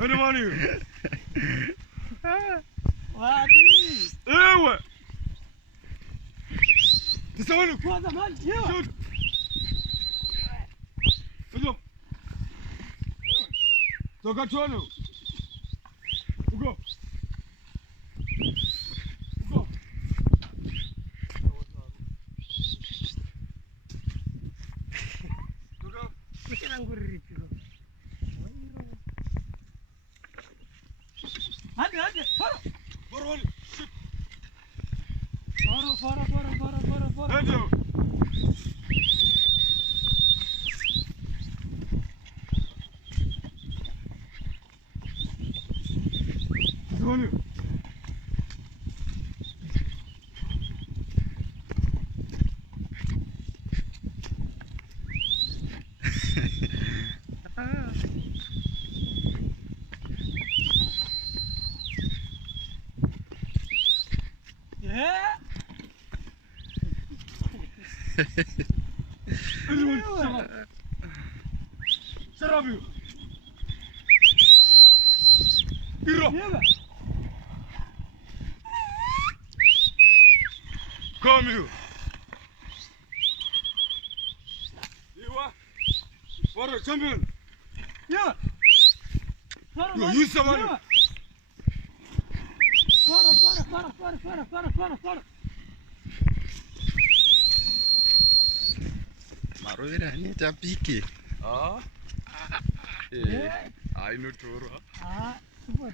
Hadi mani. Wapi? Ewe. Tisawani. Kwanza maji. Yewa. Ujo. Toka chono. Ugo. Ugo. Ugo. Kuchana nguriri chiko. Hadi. Faro. Faro. Faro. Hadi. Tisawani. Sarabi. Iro. Come here. Iwa. Faro champion. Yewa. Faro. Yo, you somebody. Faro. Marovera neta piki. Ah. Eh. Ai no toro. Supo.